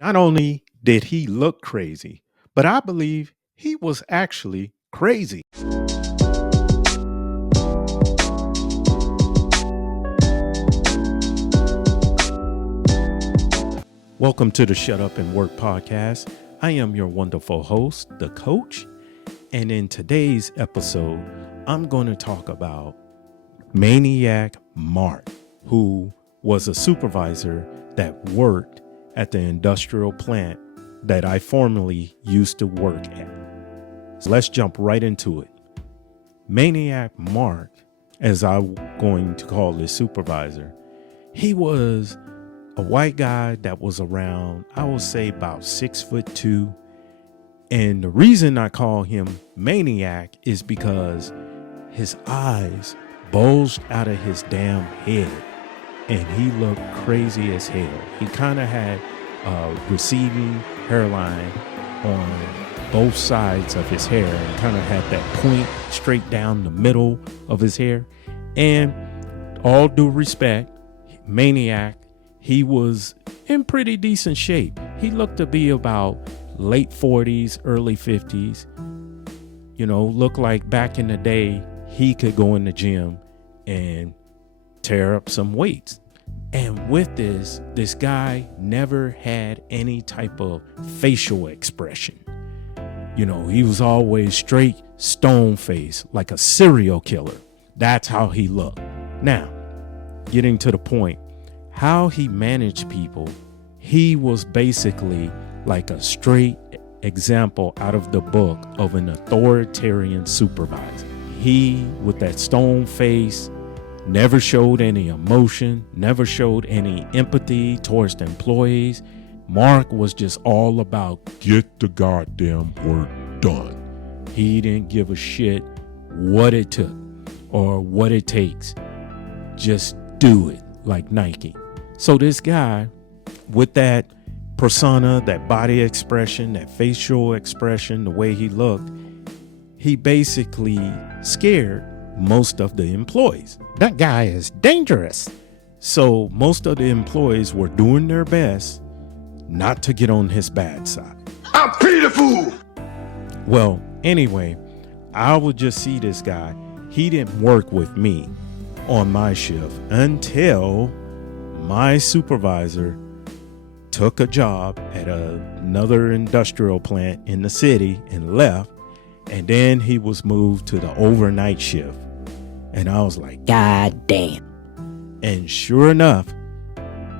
Not only did he look crazy, but I believe he was actually crazy. Welcome to the Shut Up and Work podcast. I am your wonderful host, the coach. And in today's episode, I'm going to talk about Maniac Mark, who was a supervisor that worked at the industrial plant that I formerly used to work at. So let's jump right into it. Maniac Mark, as I'm going to call this supervisor, he was a white guy that was around, I will say about 6'2". And the reason I call him Maniac is because his eyes bulged out of his damn head and he looked crazy as hell. He kind of had a receding hairline on both sides of his hair and kind of had that point straight down the middle of his hair. And all due respect, Maniac, he was in pretty decent shape. He looked to be about late 40s, early 50s. You know, looked like back in the day, he could go in the gym and tear up some weights. And with this guy never had any type of facial expression. You know, he was always straight stone face, like a serial killer. That's how he looked. Now, getting to the point, how he managed people, he was basically like a straight example out of the book of an authoritarian supervisor. He, with that stone face, never showed any emotion, never showed any empathy towards the employees. Mark was just all about get the goddamn work done. He didn't give a shit what it took or what it takes. Just do it, like Nike. So this guy, with that persona, that body expression, that facial expression, the way he looked, he basically scared most of the employees. That guy is dangerous. So most of the employees were doing their best not to get on his bad side. I pity the fool. Well, anyway, I would just see this guy. He didn't work with me on my shift until my supervisor took a job at another industrial plant in the city and left. And then he was moved to the overnight shift. And I was like, God damn. And sure enough,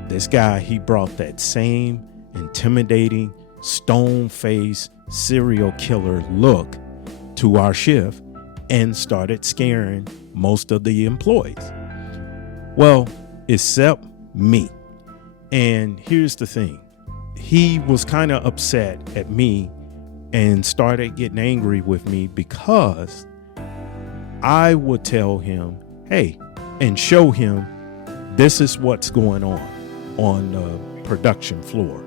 this guy, he brought that same intimidating, stone-faced serial killer look to our shift and started scaring most of the employees. Well, except me. And here's the thing. He was kind of upset at me and started getting angry with me because I would tell him, hey, and show him this is what's going on the production floor.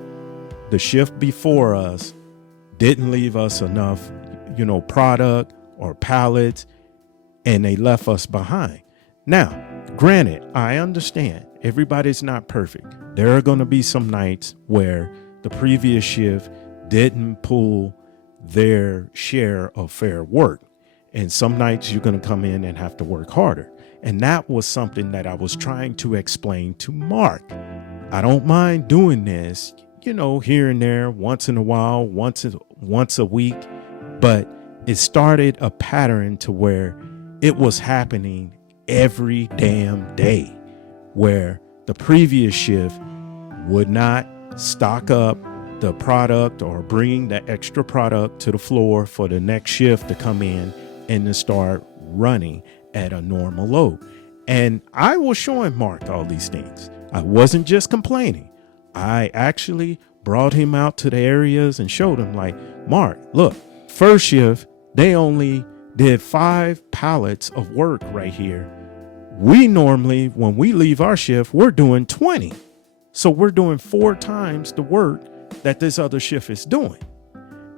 The shift before us didn't leave us enough, product or pallets, and they left us behind. Now, granted, I understand everybody's not perfect. There are going to be some nights where the previous shift didn't pull their share of fair work. And some nights you're going to come in and have to work harder. And that was something that I was trying to explain to Mark. I don't mind doing this, here and there, once in a while, once a week. But it started a pattern to where it was happening every damn day, where the previous shift would not stock up the product or bring the extra product to the floor for the next shift to come in and to start running at a normal load. And I was showing Mark all these things. I wasn't just complaining. I actually brought him out to the areas and showed him, like, Mark, look, first shift, they only did 5 pallets of work right here. We normally, when we leave our shift, we're doing 20. So we're doing 4 times the work that this other shift is doing.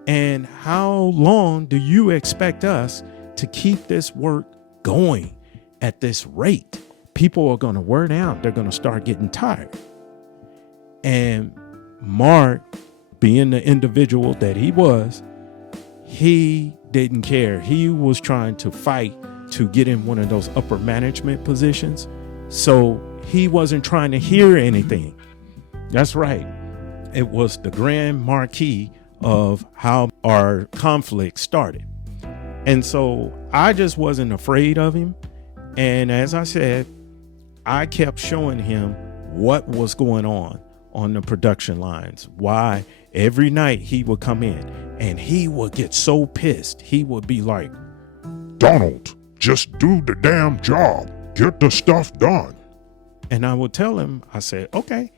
And how long do you expect us to keep this work going at this rate? People are going to wear down. They're going to start getting tired. And Mark being the individual that he was, he didn't care. He was trying to fight to get in one of those upper management positions. So he wasn't trying to hear anything. That's right. It was the grand marquee of how our conflict started. And so I just wasn't afraid of him. And as I said, I kept showing him what was going on the production lines, why every night he would come in and he would get so pissed. He would be like, Donald, just do the damn job. Get the stuff done. And I would tell him, I said, okay,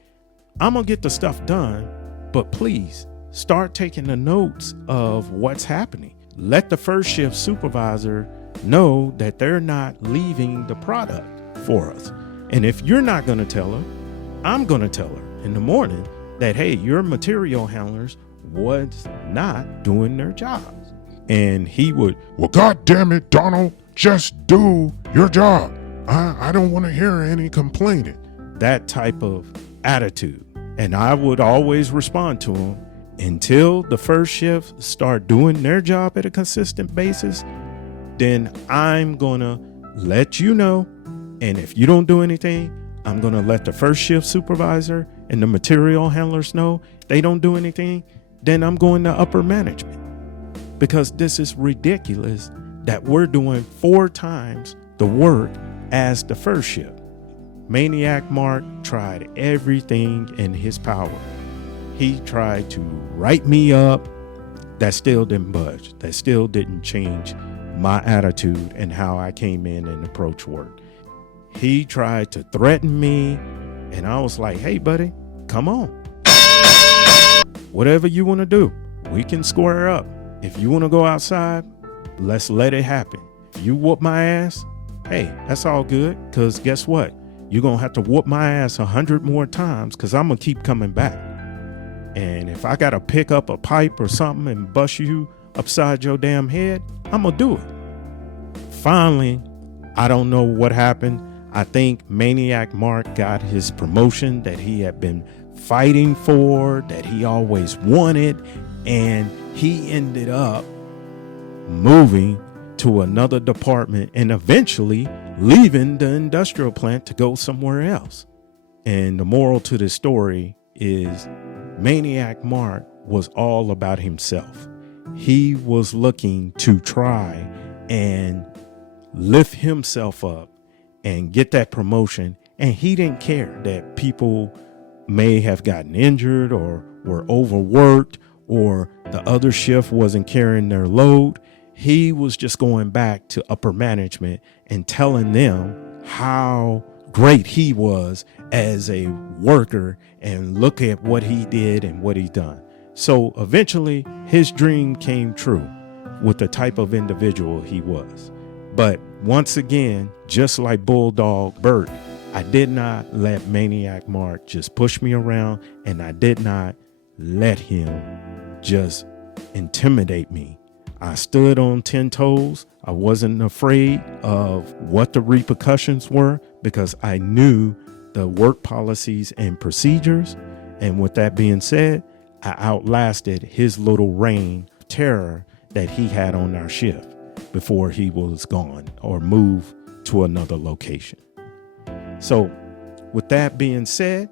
I'm going to get the stuff done, but please start taking the notes of what's happening. Let the first shift supervisor know that they're not leaving the product for us. And if you're not going to tell her, I'm going to tell her in the morning that, hey, your material handlers was not doing their jobs. And he would, well, God damn it, Donald, just do your job. I don't want to hear any complaining. That type of attitude. And I would always respond to him until the first shift start doing their job at a consistent basis. Then I'm going to let you know. And if you don't do anything, I'm going to let the first shift supervisor and the material handlers know. They don't do anything, then I'm going to upper management. Because this is ridiculous that we're doing 4 times the work as the first shift. Maniac Mark tried everything in his power. He tried to write me up. That still didn't budge. That still didn't change my attitude and how I came in and approached work. He tried to threaten me, and I was like, hey, buddy, come on. Whatever you want to do, we can square up. If you want to go outside, let's let it happen. If you whoop my ass, hey, that's all good, because guess what? You're going to have to whoop my ass 100 more times because I'm going to keep coming back. And if I got to pick up a pipe or something and bust you upside your damn head, I'm going to do it. Finally, I don't know what happened. I think Maniac Mark got his promotion that he had been fighting for, that he always wanted, and he ended up moving to another department and eventually leaving the industrial plant to go somewhere else. And the moral to this story is Maniac Mark was all about himself. He was looking to try and lift himself up and get that promotion. And he didn't care that people may have gotten injured or were overworked or the other shift wasn't carrying their load. He was just going back to upper management and telling them how great he was as a worker and look at what he did and what he done. So eventually his dream came true with the type of individual he was. But once again, just like Bulldog Bert, I did not let Maniac Mark just push me around, and I did not let him just intimidate me. I stood on 10 toes. I wasn't afraid of what the repercussions were because I knew the work policies and procedures. And with that being said, I outlasted his little reign of terror that he had on our shift before he was gone or moved to another location. So with that being said,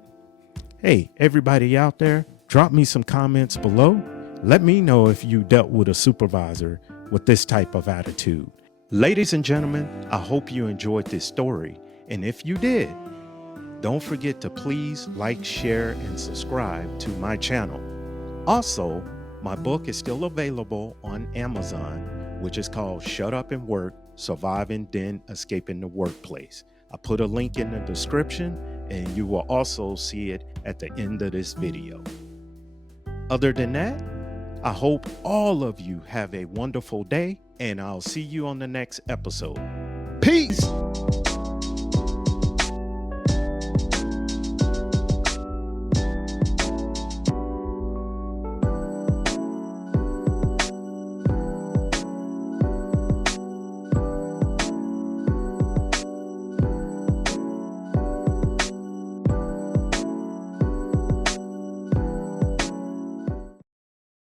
hey, everybody out there, drop me some comments below. Let me know if you dealt with a supervisor with this type of attitude. Ladies and gentlemen, I hope you enjoyed this story. And if you did, don't forget to please like, share, and subscribe to my channel. Also, my book is still available on Amazon, which is called Shut Up and Work, Surviving Then Escaping the Workplace. I put a link in the description, and you will also see it at the end of this video. Other than that, I hope all of you have a wonderful day, and I'll see you on the next episode. Peace!